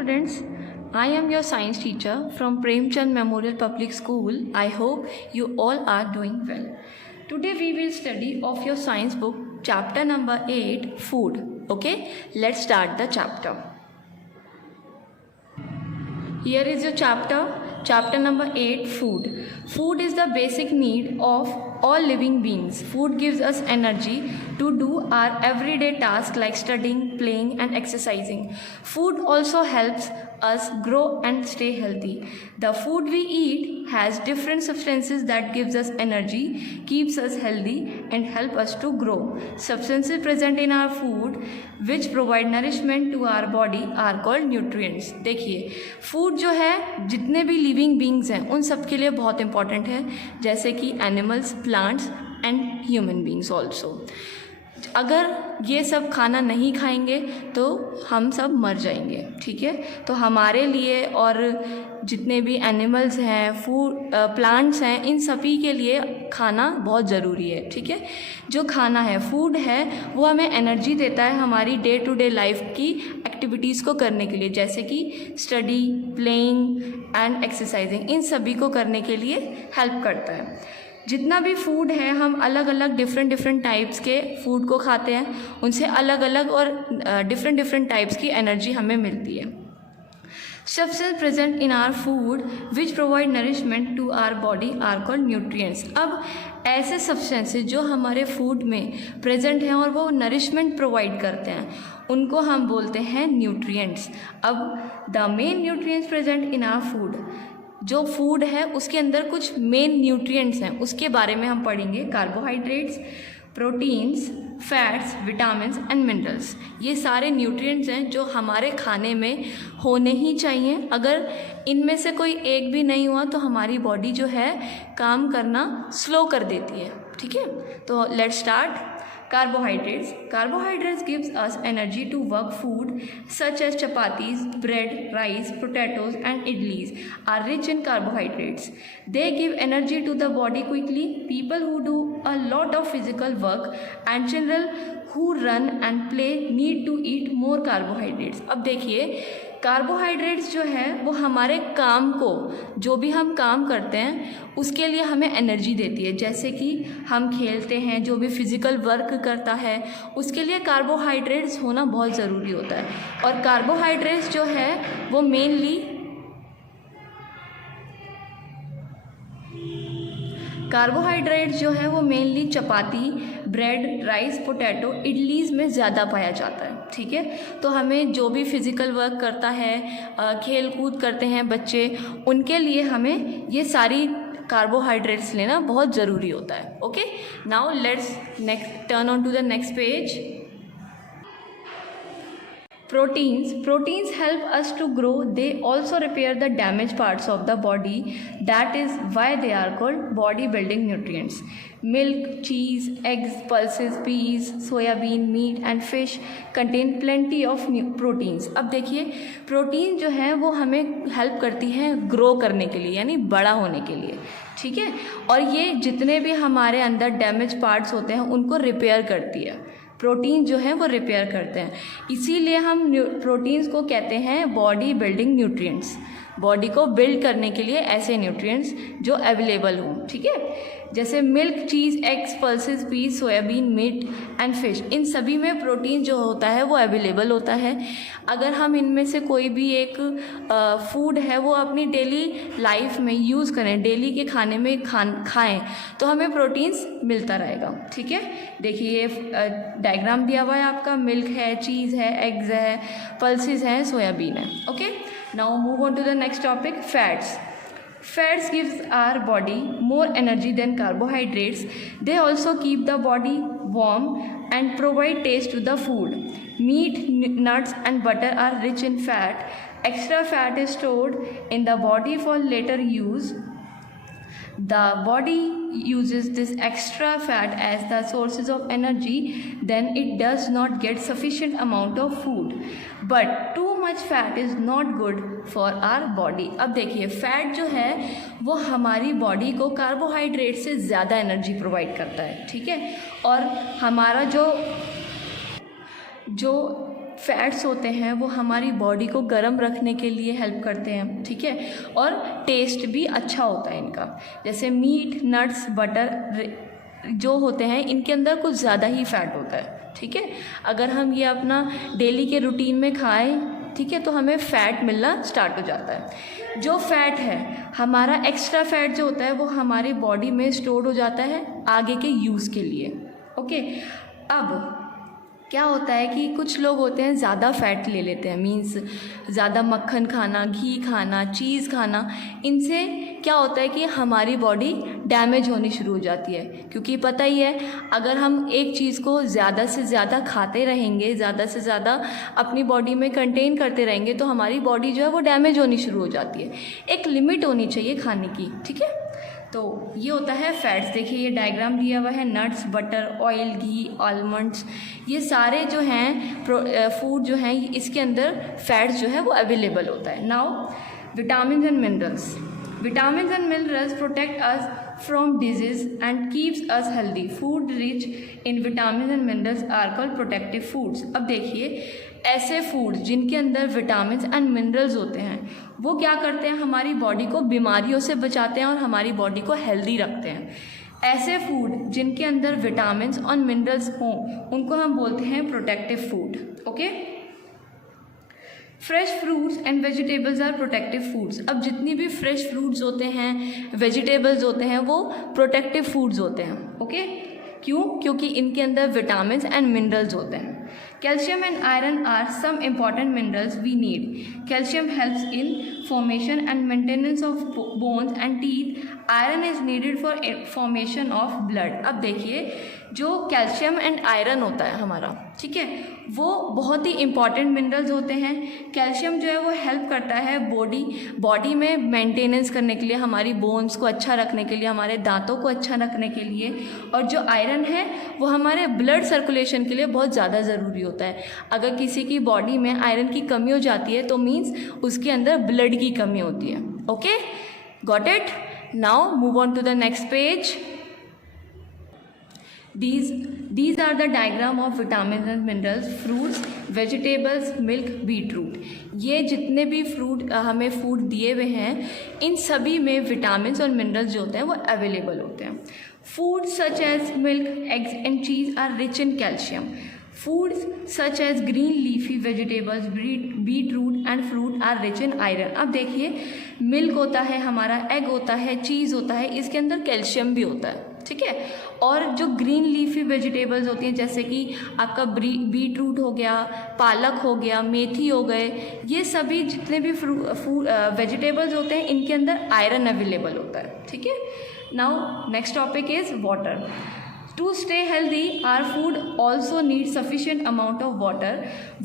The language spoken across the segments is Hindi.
Students, I am your science teacher from Premchand Memorial Public School. I hope you all are doing well. Today we will study of your science book chapter number 8, food. Okay, let's start the chapter. Here is your chapter number 8, food. Food is the basic need of all living beings. Food gives us energy to do our everyday tasks like studying, playing and exercising. Food also helps us grow and stay healthy. The food we eat has different substances that gives us energy, keeps us healthy and help us to grow. Substances present in our food which provide nourishment to our body are called nutrients. देखिए, food जो है जितने भी living beings हैं उन सब के लिए बहुत important है, जैसे कि animals, plants and human beings also. अगर ये सब खाना नहीं खाएंगे तो हम सब मर जाएंगे. ठीक है, तो हमारे लिए और जितने भी एनिमल्स हैं, फूड प्लांट्स हैं, इन सभी के लिए खाना बहुत ज़रूरी है. ठीक है, जो खाना है, फूड है, वो हमें एनर्जी देता है हमारी डे टू डे लाइफ की एक्टिविटीज़ को करने के लिए, जैसे कि स्टडी, प्लेइंग एंड एक्सरसाइजिंग, इन सभी को करने के लिए हेल्प करता है. जितना भी फूड है, हम अलग अलग डिफरेंट टाइप्स के फूड को खाते हैं, उनसे अलग अलग और डिफरेंट टाइप्स की एनर्जी हमें मिलती है. Substances present in our food which provide nourishment to our body are called nutrients. अब ऐसे सब्सटेंसेस जो हमारे फूड में प्रेजेंट हैं और वो नरिशमेंट प्रोवाइड करते हैं, उनको हम बोलते हैं न्यूट्रिएंट्स. अब the main nutrients present in our food, जो फूड है उसके अंदर कुछ मेन न्यूट्रिएंट्स हैं, उसके बारे में हम पढ़ेंगे. Carbohydrates, proteins, fats, vitamins and minerals. ये सारे न्यूट्रिएंट्स हैं जो हमारे खाने में होने ही चाहिए. अगर इनमें से कोई एक भी नहीं हुआ तो हमारी बॉडी जो है काम करना स्लो कर देती है. ठीक है, तो let's start. Carbohydrates gives us energy to work. Food such as chapatis, bread, rice, potatoes and idlis are rich in carbohydrates. They give energy to the body quickly. People who do a lot of physical work and children who run and play need to eat more carbohydrates. अब देखिए, कार्बोहाइड्रेट्स जो है वो हमारे काम को, जो भी हम काम करते हैं उसके लिए हमें एनर्जी देती है. जैसे कि हम खेलते हैं, जो भी फिज़िकल वर्क करता है उसके लिए कार्बोहाइड्रेट्स होना बहुत ज़रूरी होता है. और कार्बोहाइड्रेट्स जो है वो मेनली चपाती, ब्रेड, राइस, पोटैटो, इडलीज़ में ज़्यादा पाया जाता है. ठीक है, तो हमें जो भी फिज़िकल वर्क करता है, खेल कूद करते हैं बच्चे, उनके लिए हमें ये सारी कार्बोहाइड्रेट्स लेना बहुत ज़रूरी होता है. Okay, now let's turn on to the next page. Proteins help us to grow. They also repair the damaged parts of the body. That is why they are called body building nutrients. Milk, cheese, eggs, pulses, peas, soyabean, meat and fish contain plenty of proteins. अब देखिए, प्रोटीन जो है वो हमें हेल्प करती है ग्रो करने के लिए, यानी बड़ा होने के लिए. ठीक है, और ये जितने भी हमारे अंदर डैमेज पार्ट्स होते हैं उनको रिपेयर करती है. प्रोटीन जो है वो रिपेयर करते हैं, इसीलिए हम प्रोटीन्स को कहते हैं बॉडी बिल्डिंग न्यूट्रिएंट्स. बॉडी को बिल्ड करने के लिए ऐसे न्यूट्रिएंट्स जो अवेलेबल हों. ठीक है, जैसे milk, cheese, eggs, pulses, peas, soybean, meat and fish, इन सभी में प्रोटीन जो होता है वो अवेलेबल होता है. अगर हम इनमें से कोई भी एक फूड है वो अपनी डेली लाइफ में यूज़ करें, डेली के खाने में खाएं, तो हमें प्रोटीन्स मिलता रहेगा. ठीक है, देखिए ये डायग्राम दिया हुआ है आपका. मिल्क है, चीज़ है, एग्स है, पल्सेस हैं, सोयाबीन है. Okay, now move on to the next topic, fats. Fats gives our body more energy than carbohydrates. They also keep the body warm and provide taste to the food. Meat, nuts and butter are rich in fat. Extra fat is stored in the body for later use. The body uses this extra fat as the sources of energy. Then it does not get sufficient amount of food. But too much fat is not good for our body. अब देखिए, फैट जो है वो हमारी बॉडी को कार्बोहाइड्रेट से ज़्यादा एनर्जी प्रोवाइड करता है. ठीक है, और हमारा जो फैट्स होते हैं वो हमारी बॉडी को गर्म रखने के लिए हेल्प करते हैं, ठीक है, और टेस्ट भी अच्छा होता है इनका। जैसे मीट, नट्स, बटर जो होते हैं इनके अंदर कुछ ज़्यादा ही फैट होता है, ठीक है। अगर हम ये अपना डेली के रूटीन में खाएं, ठीक है, तो हमें फ़ैट मिलना स्टार्ट हो जाता है। जो फैट है हमारा एक्स्ट्रा फैट जो होता है वो हमारी बॉडी में स्टोर हो जाता है आगे के यूज़ के लिए, ओके। अब क्या होता है कि कुछ लोग होते हैं ज़्यादा फैट ले लेते हैं, मीन्स ज़्यादा मक्खन खाना, घी खाना, चीज़ खाना, इनसे क्या होता है कि हमारी बॉडी डैमेज होनी शुरू हो जाती है। क्योंकि पता ही है अगर हम एक चीज़ को ज़्यादा से ज़्यादा खाते रहेंगे, ज़्यादा से ज़्यादा अपनी बॉडी में कंटेन करते रहेंगे तो हमारी बॉडी जो है वो डैमेज होनी शुरू हो जाती है। एक लिमिट होनी चाहिए खाने की, ठीक है। तो ये होता है फैट्स। देखिए ये डायग्राम दिया हुआ है, नट्स, बटर, ऑयल, घी, आलमंड्स, ये सारे जो हैं फूड जो हैं इसके अंदर फैट्स जो है वो अवेलेबल होता है। Now vitamin and minerals. Vitamin and minerals protect us from disease and keeps us healthy. Food rich in vitamins and minerals are called protective foods. अब देखिए ऐसे फूड जिनके अंदर विटामिन्स एंड मिनरल्स होते हैं वो क्या करते हैं, हमारी बॉडी को बीमारियों से बचाते हैं और हमारी बॉडी को हेल्दी रखते हैं। ऐसे फूड जिनके अंदर विटामिन्स और मिनरल्स हों उनको हम बोलते हैं protective food, okay. Fresh fruits and vegetables are protective foods. अब जितनी भी फ्रेश फ्रूट्स होते हैं, वेजिटेबल्स होते हैं, वो प्रोटेक्टिव फूड्स होते हैं, ओके। क्यों? क्योंकि इनके अंदर विटामिन्स एंड मिनरल्स होते हैं। Calcium and iron are some important minerals we need. Calcium helps in formation and maintenance of bones and teeth. Iron is needed for formation of blood. अब देखिए जो कैल्शियम एंड आयरन होता है हमारा, ठीक है, वो बहुत ही इंपॉर्टेंट मिनरल्स होते हैं। कैल्शियम जो है वो हेल्प करता है बॉडी में मेंटेनेंस करने के लिए, हमारी बोन्स को अच्छा रखने के लिए, हमारे दांतों को अच्छा रखने के लिए। और जो आयरन है वो हमारे ब्लड सर्कुलेशन के लिए बहुत ज़्यादा ज़रूरी होता है। अगर किसी की बॉडी में आयरन की कमी हो जाती है तो मीन्स उसके अंदर ब्लड की कमी होती है, okay, got it. Now move on to the next page. These are the diagram of vitamins and minerals, fruits, vegetables, milk, beetroot। ये जितने भी फ्रूट हमें फूड दिए हुए हैं इन सभी में विटामिन्स और मिनरल्स जो होते हैं वो अवेलेबल होते हैं। Food such as milk, eggs and cheese are rich in calcium. Foods such as green leafy vegetables, beetroot and fruit are rich in iron। अब देखिए मिल्क होता है हमारा, एग होता है, चीज़ होता है, इसके अंदर कैल्शियम भी होता है, ठीक है। और जो ग्रीन लीफी वेजिटेबल्स होती हैं जैसे कि आपका बीटरूट हो गया, पालक हो गया, मेथी हो गए, ये सभी जितने भी वेजिटेबल्स होते हैं इनके अंदर आयरन अवेलेबल होता है, ठीक है। Now next topic is water. To stay healthy, our food also needs sufficient amount of water.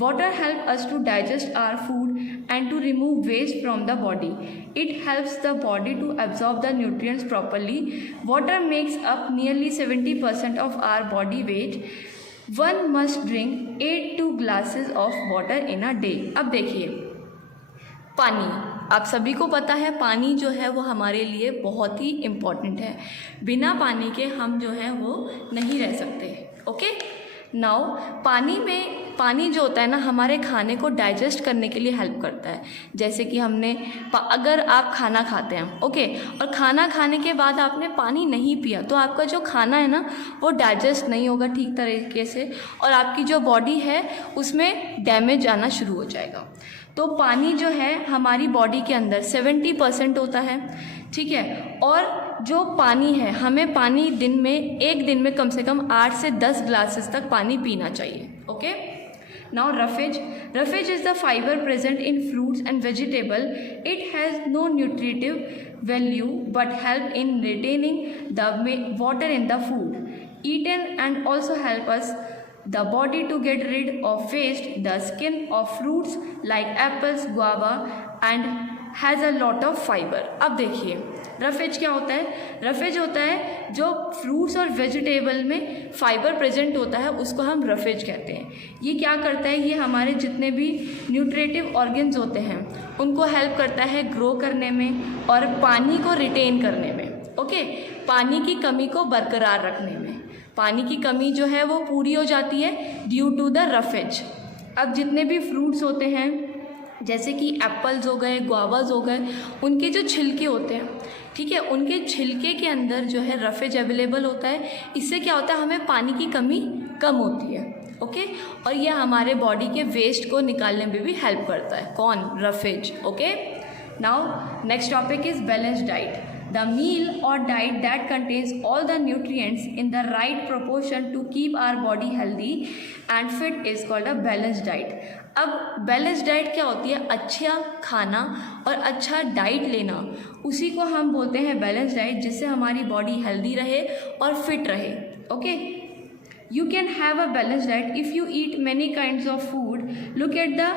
Water helps us to digest our food and to remove waste from the body. It helps the body to absorb the nutrients properly. Water makes up nearly 70% of our body weight. One must drink 8 to 2 glasses of water in a day. अब देखिए पानी, आप सभी को पता है पानी जो है वो हमारे लिए बहुत ही इम्पॉर्टेंट है। बिना पानी के हम जो है वो नहीं रह सकते, ओके। नाउ पानी जो होता है ना हमारे खाने को डाइजेस्ट करने के लिए हेल्प करता है। जैसे कि अगर आप खाना खाते हैं, ओके, और खाना खाने के बाद आपने पानी नहीं पिया तो आपका जो खाना है ना वो डाइजेस्ट नहीं होगा ठीक तरीके से और आपकी जो बॉडी है उसमें डैमेज आना शुरू हो जाएगा। तो पानी जो है हमारी बॉडी के अंदर 70% होता है, ठीक है। और जो पानी है हमें पानी एक दिन में कम से कम 8 से 10 ग्लासेस तक पानी पीना चाहिए, okay. Now roughage is the fibre present in fruits and vegetable. It has no nutritive value but help in retaining the water in the food eaten and also help us the body to get rid of waste. The skin of fruits like apples, guava and has a lot of fiber। अब देखिए रफेज क्या होता है? रफेज होता है जो फ्रूट्स और वेजिटेबल में फाइबर प्रेजेंट होता है उसको हम रफेज कहते हैं। ये क्या करता है, ये हमारे जितने भी न्यूट्रिटिव ऑर्गन्स होते हैं उनको हेल्प करता है ग्रो करने में और पानी को रिटेन करने में, ओके, पानी की कमी को बरकरार रखने में। पानी की कमी जो है वो पूरी हो जाती है ड्यू टू द रफेज। अब जितने भी फ्रूट्स होते हैं जैसे कि एप्पल्स हो गए, गुआवाज हो गए, उनके जो छिलके होते हैं, ठीक है, उनके छिलके के अंदर जो है रफेज अवेलेबल होता है। इससे क्या होता है, हमें पानी की कमी कम होती है। ओके, और ये हमारे बॉडी के वेस्ट को निकालने में भी हेल्प करता है। कौन? Roughage. Okay, now next topic is balanced diet. The meal or diet that contains all the nutrients in the right proportion to keep our body healthy and fit is called a balanced diet. अब बैलेंस्ड डाइट क्या होती है? अच्छा खाना और अच्छा डाइट लेना, उसी को हम बोलते हैं बैलेंस्ड डाइट, जिससे हमारी बॉडी हेल्दी रहे और फिट रहे। Okay, you can have a balanced diet if you eat many kinds of food. Look at the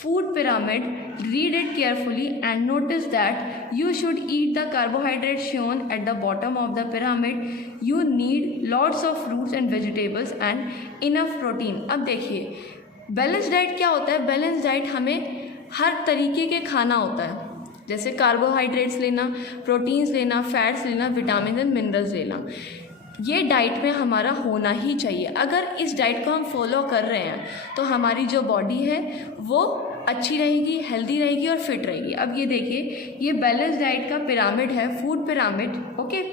food pyramid, read it carefully and notice that you should eat the carbohydrates shown at the bottom of the pyramid. You need lots of fruits and vegetables and enough protein. अब देखिए बैलेंस डाइट क्या होता है? बैलेंस डाइट हमें हर तरीके के खाना होता है, जैसे कार्बोहाइड्रेट्स लेना, प्रोटीन्स लेना, फैट्स लेना, विटामिन एंड मिनरल्स लेना, ये डाइट में हमारा होना ही चाहिए। अगर इस डाइट को हम फॉलो कर रहे हैं तो हमारी जो बॉडी है वो अच्छी रहेगी, हेल्दी रहेगी और फिट रहेगी। अब ये देखिए, ये बैलेंस डाइट का पिरामिड है, फूड पिरामिड। ओके,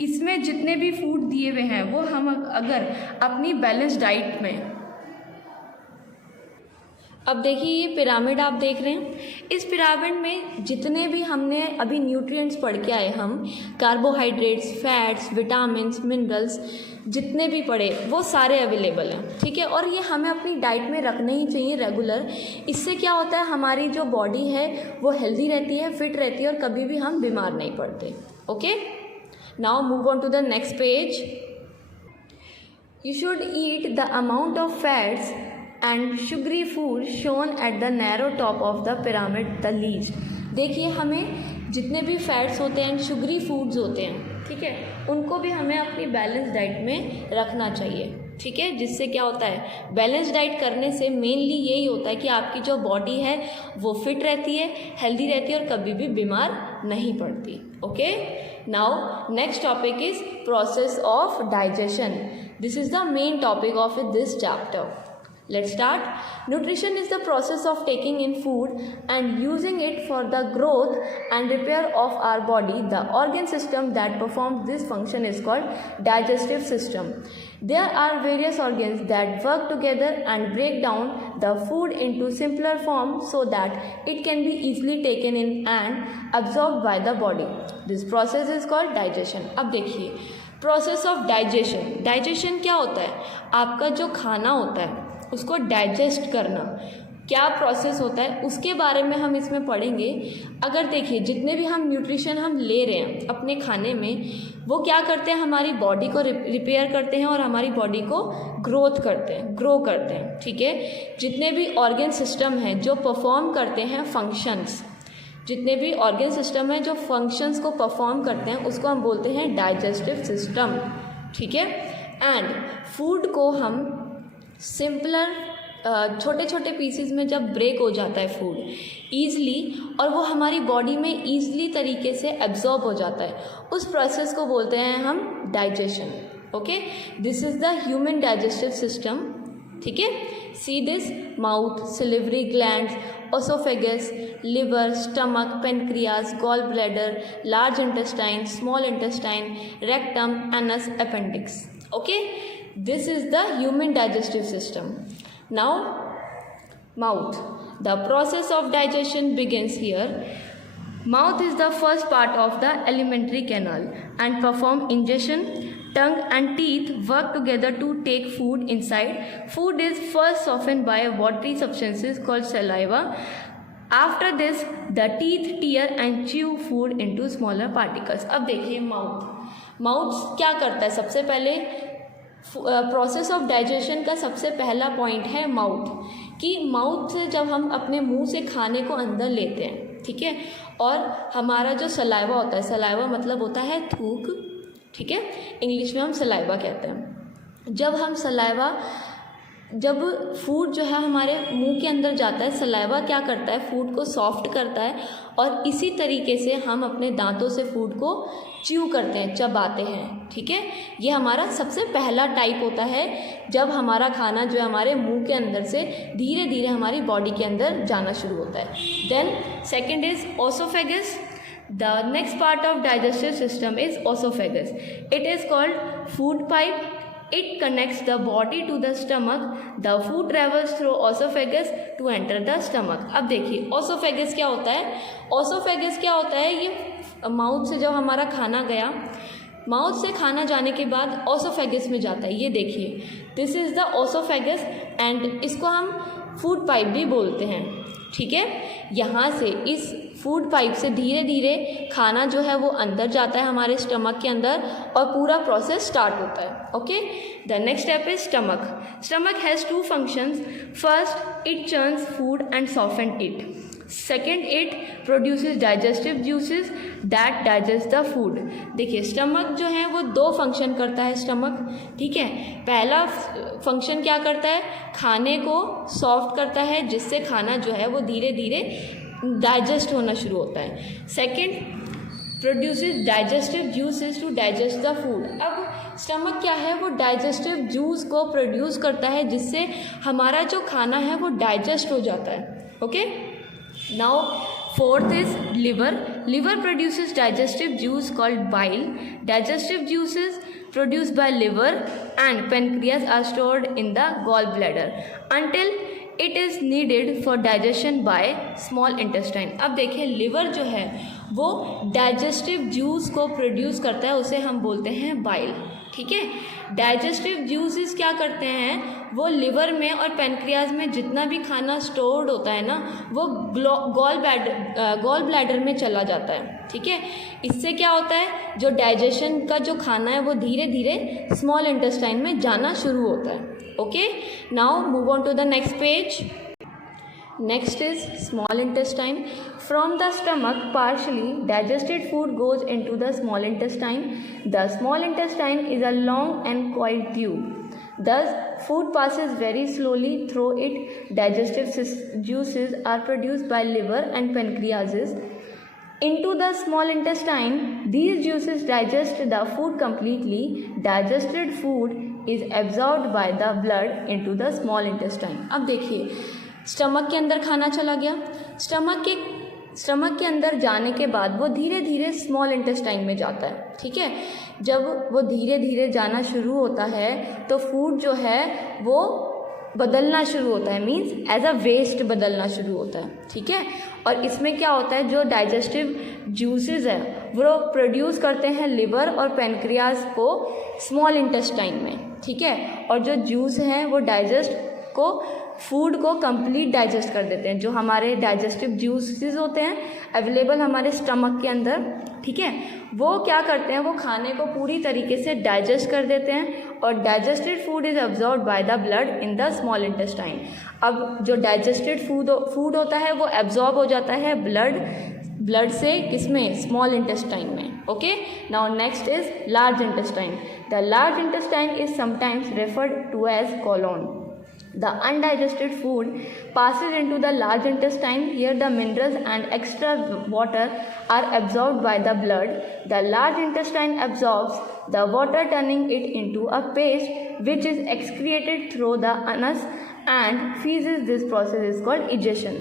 इसमें जितने भी फूड दिए हुए हैं वो हम अगर अपनी बैलेंस डाइट में, अब देखिए ये पिरामिड आप देख रहे हैं, इस पिरामिड में जितने भी हमने अभी न्यूट्रिएंट्स पढ़ के आए, हम कार्बोहाइड्रेट्स, फैट्स, विटामिन्स, मिनरल्स जितने भी पढ़े वो सारे अवेलेबल हैं। ठीक है, और ये हमें अपनी डाइट में रखने ही चाहिए रेगुलर। इससे क्या होता है, हमारी जो बॉडी है वो हेल्दी रहती है, फिट रहती है और कभी भी हम बीमार नहीं पड़ते। Okay, now move on to the next page. You should eat the amount of fats and sugary food shown at the narrow top of the pyramid the least. देखिए हमें जितने भी फैट्स होते हैं, शुगरी फूड्स होते हैं, ठीक है, उनको भी हमें अपनी बैलेंस डाइट में रखना चाहिए। ठीक है, जिससे क्या होता है, बैलेंस डाइट करने से मेनली यही होता है कि आपकी जो बॉडी है वो फिट रहती है, हेल्दी रहती है और कभी भी बीमार नहीं पड़ती। Okay, now next topic is process of digestion. This is the main topic of this chapter. Let's start. Nutrition is the process of taking in food and using it for the growth and repair of our body. The organ system that performs this function is called digestive system. There are various organs that work together and break down the food into simpler form so that it can be easily taken in and absorbed by the body. This process is called digestion. अब देखिए प्रोसेस ऑफ डाइजेशन। डाइजेशन क्या होता है? आपका जो खाना होता है उसको डाइजेस्ट करना, क्या प्रोसेस होता है उसके बारे में हम इसमें पढ़ेंगे। अगर देखिए जितने भी हम न्यूट्रिशन हम ले रहे हैं अपने खाने में, वो क्या करते हैं, हमारी बॉडी को रिपेयर करते हैं और हमारी बॉडी को ग्रोथ करते हैं, ग्रो करते हैं। ठीक है, जितने भी ऑर्गन सिस्टम हैं जो परफॉर्म करते हैं फंक्शंस, जितने भी ऑर्गन सिस्टम हैं जो फंक्शंस को परफॉर्म करते हैं उसको हम बोलते हैं डाइजेस्टिव सिस्टम। ठीक है, एंड फूड को हम सिंपलर छोटे छोटे पीसेस में जब ब्रेक हो जाता है फूड ईज़ली, और वो हमारी बॉडी में ईज़ली तरीके से एब्जॉर्ब हो जाता है, उस प्रोसेस को बोलते हैं हम digestion. Okay, this is the human digestive system. ठीक है, see this, mouth, salivary glands, oesophagus, liver, stomach, pancreas, gall bladder, large intestine, small intestine, rectum, anus, appendix. Okay, this is the human digestive system. Now mouth, the process of digestion begins here. Mouth is the first part of the alimentary canal and perform ingestion. Tongue and teeth work together to take food inside. Food is first softened by watery substances called saliva. After this the teeth tear and chew food into smaller particles. अब देखिए माउथ क्या करता है, सबसे पहले प्रोसेस ऑफ डाइजेशन का सबसे पहला पॉइंट है माउथ, कि माउथ से जब हम अपने मुंह से खाने को अंदर लेते हैं, ठीक है, और हमारा जो सलाइवा होता है, सलाइवा मतलब होता है थूक, ठीक है, इंग्लिश में हम सलाइवा कहते हैं। जब हम सलाइवा जब फूड जो है हमारे मुंह के अंदर जाता है, सलाइवा क्या करता है, फूड को सॉफ्ट करता है और इसी तरीके से हम अपने दांतों से फूड को च्यू करते हैं, चबाते हैं। ठीक है, ये हमारा सबसे पहला टाइप होता है जब हमारा खाना जो है हमारे मुंह के अंदर से धीरे धीरे हमारी बॉडी के अंदर जाना शुरू होता है। Then second is oesophagus. The next part of digestive system is esophagus. It is called food pipe. It connects the body to the stomach. The food travels through esophagus to enter the stomach. अब देखिए esophagus क्या होता है। esophagus क्या होता है, ये माउथ से जब हमारा खाना गया, माउथ से खाना जाने के बाद esophagus में जाता है। ये देखिए, this is the esophagus and इसको हम फूड पाइप भी बोलते हैं। ठीक है, यहाँ से इस फूड पाइप से धीरे धीरे खाना जो है वो अंदर जाता है हमारे स्टमक के अंदर और पूरा प्रोसेस स्टार्ट होता है। Okay, the next step is stomach. Stomach has two functions. First, it churns food and soften it. Second, it produces digestive juices that digest the food. देखिए, स्टमक जो है वो दो फंक्शन करता है स्टमक। ठीक है, पहला फंक्शन क्या करता है, खाने को सॉफ्ट करता है जिससे खाना जो है वो धीरे धीरे डाइजेस्ट होना शुरू होता है। Second, produces digestive juices to digest the food. अब स्टमक क्या है, वो डाइजेस्टिव जूस को प्रोड्यूस करता है जिससे हमारा जो खाना है वो डाइजेस्ट हो जाता है। Okay, now fourth is liver. Liver produces digestive juice called bile. Digestive juices produced by liver and pancreas are stored in the gallbladder until it is needed for digestion by small intestine. अब देखिए, लिवर जो है वो डाइजेस्टिव जूस को प्रोड्यूस करता है, उसे हम बोलते हैं बाइल। ठीक है, डाइजेस्टिव जूसेस क्या करते हैं, वो लिवर में और पेनक्रियाज में जितना भी खाना स्टोर्ड होता है ना, वो गॉल ब्लैडर में चला जाता है। ठीक है, इससे क्या होता है, जो डाइजेशन का जो खाना है वो धीरे धीरे स्मॉल इंटेस्टाइन में जाना शुरू होता है। Okay, now move on to the next page. Next is small intestine. From the stomach, partially digested food goes into the small intestine. The small intestine is a long and coiled tube. Thus, food passes very slowly through it. Digestive juices are produced by liver and pancreases into the small intestine. These juices digest the food completely. Digested food is absorbed by the blood into the small intestine. अब देखिए, स्टमक के अंदर खाना चला गया, स्टमक के अंदर जाने के बाद वो धीरे धीरे स्मॉल इंटेस्टाइन में जाता है। ठीक है, जब वो धीरे धीरे जाना शुरू होता है तो फूड जो है वो बदलना शुरू होता है, मीन्स एज अ वेस्ट बदलना शुरू होता है। ठीक है, और इसमें क्या होता है, जो डाइजेस्टिव जूसेस है वो प्रोड्यूस करते हैं लिवर और पेनक्रियाज को स्मॉल इंटेस्टाइन में। ठीक है, और जो जूस हैं वो फूड को कंप्लीट डाइजेस्ट कर देते हैं। जो हमारे डाइजेस्टिव जूसेस होते हैं अवेलेबल हमारे स्टमक के अंदर, ठीक है, वो क्या करते हैं, वो खाने को पूरी तरीके से डाइजेस्ट कर देते हैं और digested food is absorbed by the blood in the small intestine. अब जो डाइजेस्टेड फूड होता है वो एब्जॉर्ब हो जाता है ब्लड से, किसमें, स्मॉल इंटेस्टाइन में। Okay, now next is large intestine. The large intestine is sometimes referred to as colon. The undigested food passes into the large intestine. Here the minerals and extra water are absorbed by the blood. The large intestine absorbs the water, turning it into a paste which is excreted through the anus and feces. This process is called egestion.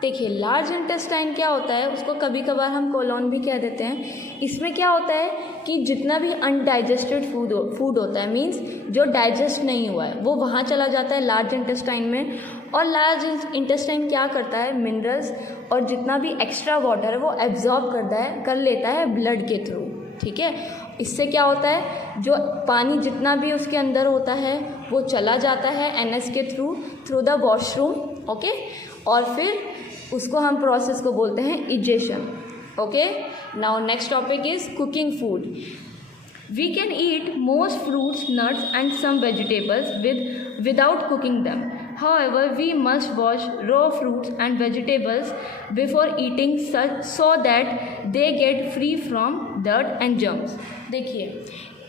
देखिए, लार्ज इंटेस्टाइन क्या होता है, उसको कभी कभार हम कोलोन भी कह देते हैं। इसमें क्या होता है कि जितना भी अनडाइजेस्टेड फूड होता है, मींस जो डाइजेस्ट नहीं हुआ है, वो वहाँ चला जाता है लार्ज इंटेस्टाइन में। और लार्ज इंटेस्टाइन क्या करता है, मिनरल्स और जितना भी एक्स्ट्रा वाटर है वो एब्जॉर्ब कर लेता है ब्लड के थ्रू। ठीक है, इससे क्या होता है, जो पानी जितना भी उसके अंदर होता है वो चला जाता है एनएस के थ्रू द वॉशरूम। ओके, और फिर उसको हम प्रोसेस को बोलते हैं egestion. Okay, now next topic is cooking food. We can eat most fruits, nuts and some vegetables without cooking them. However, we must wash raw fruits and vegetables before eating so that they get free from dirt and germs. देखिए,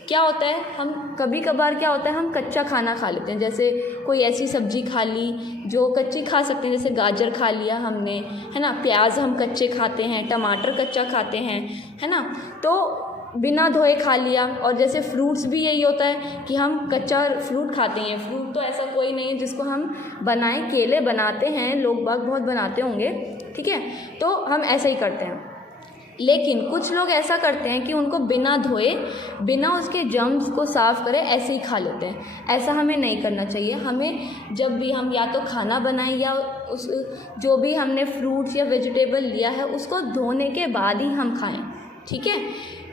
क्या होता है, हम कभी कभार क्या होता है हम कच्चा खाना खा लेते हैं, जैसे कोई ऐसी सब्जी खा ली जो कच्ची खा सकते हैं, जैसे गाजर खा लिया हमने, है ना, प्याज हम कच्चे खाते हैं, टमाटर कच्चा खाते हैं, है ना, तो बिना धोए खा लिया। और जैसे फ्रूट्स भी यही होता है कि हम कच्चा फ्रूट खाते हैं। फ्रूट तो ऐसा कोई नहीं है जिसको हम बनाएं, केले बनाते हैं, लोग बाग बहुत बनाते होंगे, ठीक है, तो हम ऐसा ही करते हैं। लेकिन कुछ लोग ऐसा करते हैं कि उनको बिना धोए, बिना उसके जर्म्स को साफ़ करे ऐसे ही खा लेते हैं। ऐसा हमें नहीं करना चाहिए। हमें जब भी हम या तो खाना बनाएं या उस जो भी हमने फ्रूट्स या वेजिटेबल लिया है उसको धोने के बाद ही हम खाएं, ठीक है।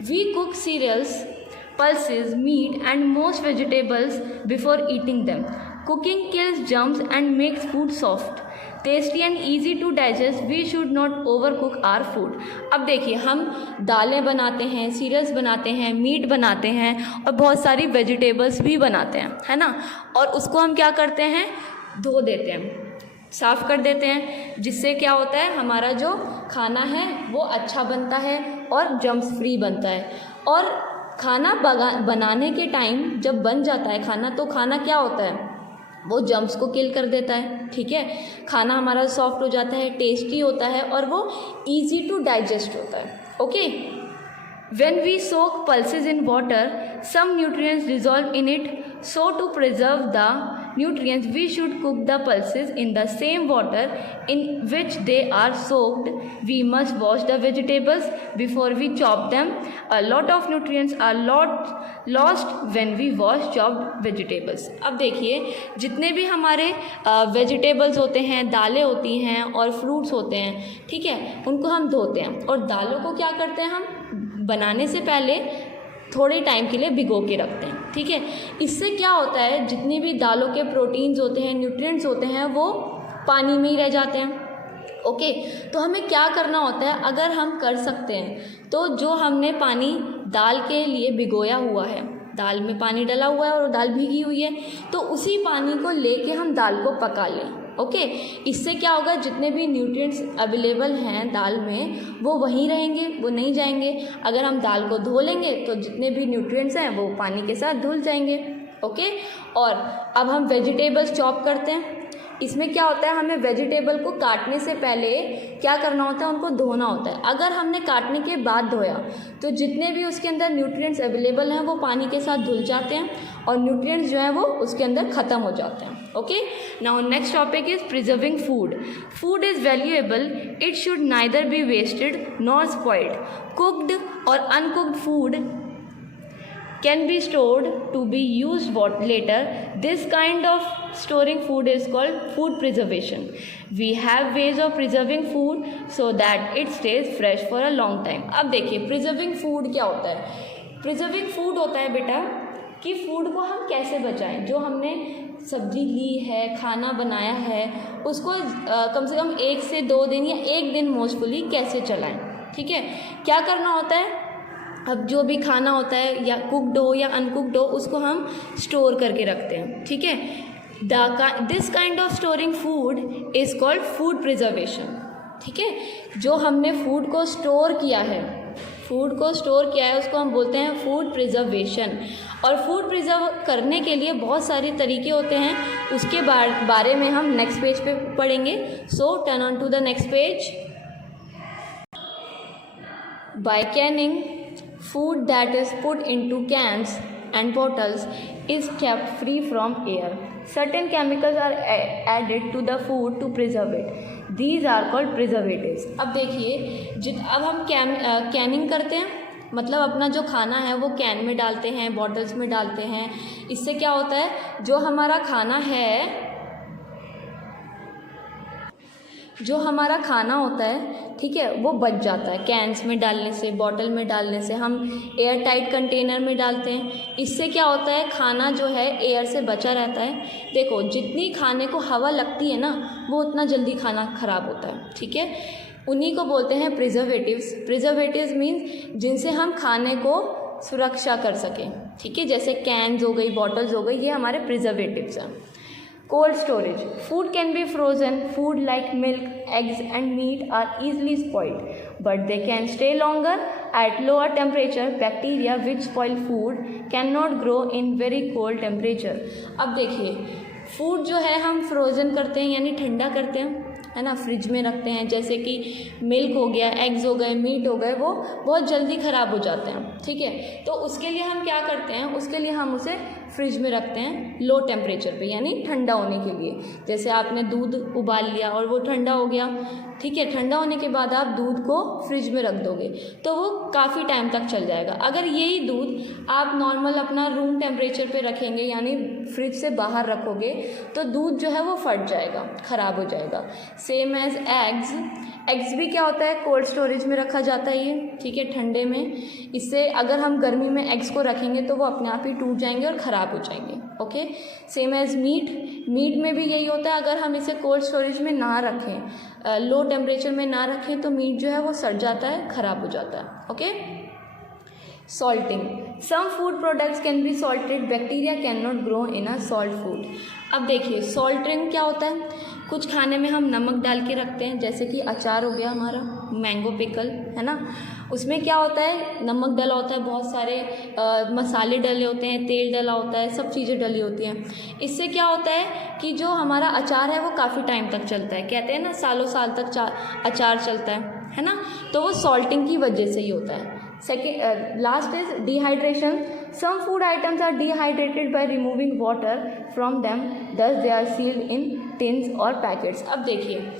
We cook cereals, pulses, meat and most vegetables before eating them. Cooking kills germs and makes food soft, tasty and easy to digest. We should not overcook our food. अब देखिए, हम दालें बनाते हैं, सीरियल्स बनाते हैं, मीट बनाते हैं और बहुत सारी वेजिटेबल्स भी बनाते हैं, है ना, और उसको हम क्या करते हैं, धो देते हैं, साफ़ कर देते हैं, जिससे क्या होता है हमारा जो खाना है वो अच्छा बनता है और जर्म्स फ्री बनता है। और खाना बनाने के टाइम जब बन जाता है खाना, तो खाना क्या होता है, वो जर्म्स को किल कर देता है, ठीक है। खाना हमारा सॉफ्ट हो जाता है, टेस्टी होता है और वो इजी टू डाइजेस्ट होता है, okay. When we soak pulses in water, some nutrients dissolve in it. So to preserve the nutrients, we should cook the pulses in the same water in which they are soaked. We must wash the vegetables before we chop them. A lot of nutrients are lost when we wash chopped vegetables. अब देखिए, जितने भी हमारे वेजिटेबल्स होते हैं, दालें होती हैं और फ्रूट्स होते हैं, ठीक है, उनको हम धोते हैं और दालों को क्या करते हैं, हम बनाने से पहले थोड़े टाइम के लिए भिगो के रखते हैं, ठीक है। इससे क्या होता है, जितनी भी दालों के प्रोटीन्स होते हैं, न्यूट्रिएंट्स होते हैं, वो पानी में ही रह जाते हैं, ओके। तो हमें क्या करना होता है, अगर हम कर सकते हैं तो जो हमने पानी दाल के लिए भिगोया हुआ है, दाल में पानी डला हुआ है और दाल भीगी हुई है, तो उसी पानी को लेके हम दाल को पका लें, ओके। इससे क्या होगा, जितने भी न्यूट्रिएंट्स अवेलेबल हैं दाल में वो वहीं रहेंगे, वो नहीं जाएंगे। अगर हम दाल को धो लेंगे तो जितने भी न्यूट्रिएंट्स हैं वो पानी के साथ धुल जाएंगे, ओके। और अब हम वेजिटेबल्स चॉप करते हैं। इसमें क्या होता है, हमें वेजिटेबल को काटने से पहले क्या करना होता है, उनको धोना होता है। अगर हमने काटने के बाद धोया तो जितने भी उसके अंदर न्यूट्रिएंट्स अवेलेबल हैं वो पानी के साथ धुल जाते हैं और न्यूट्रिएंट्स जो हैं वो उसके अंदर ख़त्म हो जाते हैं, okay. Now next topic is preserving food. Food is valuable, it should neither be wasted nor spoiled. Cooked और uncooked food can be stored to be used later. This kind of storing food is called food preservation. We have ways of preserving food so that it stays fresh for a long time. अब देखिए, preserving food क्या होता है। preserving food होता है बेटा कि फूड को हम कैसे बचाएं। जो हमने सब्जी ली है, खाना बनाया है, उसको कम से कम 1 से 2 दिन या 1 दिन मोस्टफुली कैसे चलाएं, ठीक है। क्या करना होता है, अब जो भी खाना होता है या कुकड हो या अनकुकड हो उसको हम स्टोर करके रखते हैं, ठीक है। This kind of storing food is called food preservation, ठीक है। जो हमने फूड को स्टोर किया है, उसको हम बोलते हैं फूड प्रिजर्वेशन। और फूड प्रिजर्व करने के लिए बहुत सारे तरीके होते हैं, उसके बारे में हम नेक्स्ट पेज पे पढ़ेंगे। So turn on to the next page. By canning, food that is put into cans and bottles is kept free from air. Certain chemicals are added to the food to preserve it. These are called preservatives. अब देखिए, अब हम कैनिंग करते हैं, मतलब अपना जो खाना है वो कैन में डालते हैं, बॉटल्स में डालते हैं। इससे क्या होता है, जो हमारा खाना होता है, ठीक है, वो बच जाता है। कैंस में डालने से, बॉटल में डालने से, हम एयर टाइट कंटेनर में डालते हैं। इससे क्या होता है, खाना जो है एयर से बचा रहता है। देखो, जितनी खाने को हवा लगती है ना, वो उतना जल्दी खाना ख़राब होता है, ठीक है। उन्हीं को बोलते हैं प्रिजर्वेटिव्स। प्रिजर्वेटिव्स मीन्स जिनसे हम खाने को सुरक्षा कर सकें, ठीक है। जैसे कैन्स हो गई, बॉटल्स हो गई, ये हमारे प्रिजर्वेटिव्स हैं। Cold storage. Food can be frozen. Food like milk, eggs and meat are easily spoiled, but they can stay longer at lower temperature. Bacteria which spoil food cannot grow in very cold temperature. अब देखिए, फूड जो है हम फ्रोज़न करते हैं यानी ठंडा करते हैं, है ना, फ्रिज में रखते हैं, जैसे कि मिल्क हो गया, एग्स हो गए, मीट हो गए, वो बहुत जल्दी ख़राब हो जाते हैं, ठीक है। तो उसके लिए हम क्या करते हैं, उसके लिए हम उसे फ्रिज में रखते हैं लो टेम्परेचर पे, यानी ठंडा होने के लिए। जैसे आपने दूध उबाल लिया और वो ठंडा हो गया, ठीक है, ठंडा होने के बाद आप दूध को फ्रिज में रख दोगे तो वो काफ़ी टाइम तक चल जाएगा। अगर यही दूध आप नॉर्मल अपना रूम टेम्परेचर पे रखेंगे यानी फ्रिज से बाहर रखोगे तो दूध जो है वो फट जाएगा, ख़राब हो जाएगा। Same as eggs. एग्स भी क्या होता है, कोल्ड स्टोरेज में रखा जाता है ये, ठीक है, ठंडे में। इससे अगर हम गर्मी में एग्स को रखेंगे तो वो अपने आप ही टूट जाएंगे और ख़राब हो जाएंगे। Okay, same as meat. Meat में भी यही होता है, अगर हम इसे कोल्ड स्टोरेज में ना रखें, लो टेम्परेचर में ना रखें तो मीट जो है वो सड़ जाता है, ख़राब हो जाता है। Okay, salting. Some food products can be salted, bacteria can not grow in a salt food. अब देखिए सॉल्टिंग क्या होता है, कुछ खाने में हम नमक डाल के रखते हैं, जैसे कि अचार हो गया हमारा, मैंगो पिकल, है ना, उसमें क्या होता है, नमक डला होता है, बहुत सारे मसाले डले होते हैं, तेल डला होता है, सब चीज़ें डली होती हैं। इससे क्या होता है कि जो हमारा अचार है वो काफ़ी टाइम तक चलता है, कहते हैं ना सालों साल तक अचार चलता है ना, तो वो सॉल्टिंग की वजह से ही होता है। Second, last is dehydration. Some food items are dehydrated by removing water from them, thus they are sealed in tins और पैकेट्स। अब देखिए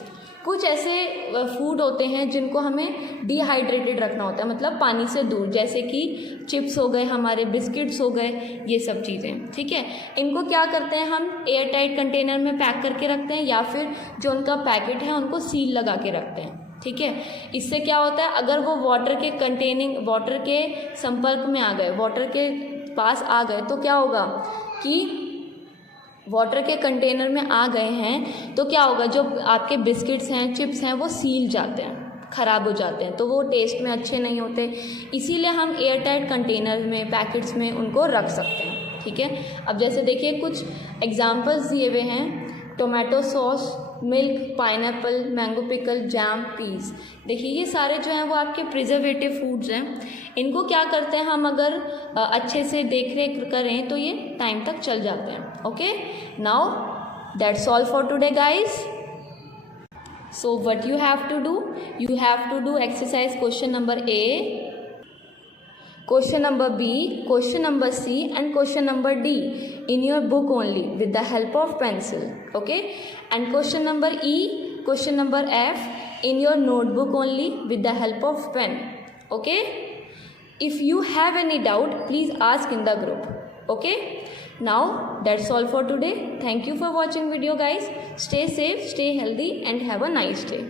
कुछ ऐसे फूड होते हैं जिनको हमें डिहाइड्रेटेड रखना होता है, मतलब पानी से दूर, जैसे कि चिप्स हो गए, हमारे बिस्किट्स हो गए, ये सब चीज़ें, ठीक है। इनको क्या करते हैं हम एयर टाइट कंटेनर में पैक करके रखते हैं या फिर जो उनका पैकेट है उनको सील लगा के रखते हैं, ठीक है। इससे क्या होता है, अगर वो वाटर के संपर्क में आ गए, वाटर के पास आ गए तो क्या होगा कि वाटर के कंटेनर में आ गए हैं तो क्या होगा, जो आपके बिस्किट्स हैं, चिप्स हैं, वो सील जाते हैं, ख़राब हो जाते हैं, तो वो टेस्ट में अच्छे नहीं होते। इसीलिए हम एयर टाइट कंटेनर में, पैकेट्स में उनको रख सकते हैं, ठीक है। अब जैसे देखिए कुछ एग्जांपल्स दिए हुए हैं, tomato sauce, milk, pineapple, mango pickle, jam, piece. देखिए ये सारे जो हैं वो आपके प्रिजर्वेटिव फूड्स हैं। इनको क्या करते हैं हम, अगर अच्छे से देख रेख करें तो ये टाइम तक चल जाते हैं। Okay, now that's all for today guys. So what you have to do exercise question number A, question number B, question number C and question number D in your book only with the help of pencil, okay, and question number E, question number F in your notebook only with the help of pen, okay. If you have any doubt please ask in the group, okay. Now that's all for today. Thank you for watching video guys. Stay safe, stay healthy and have a nice day.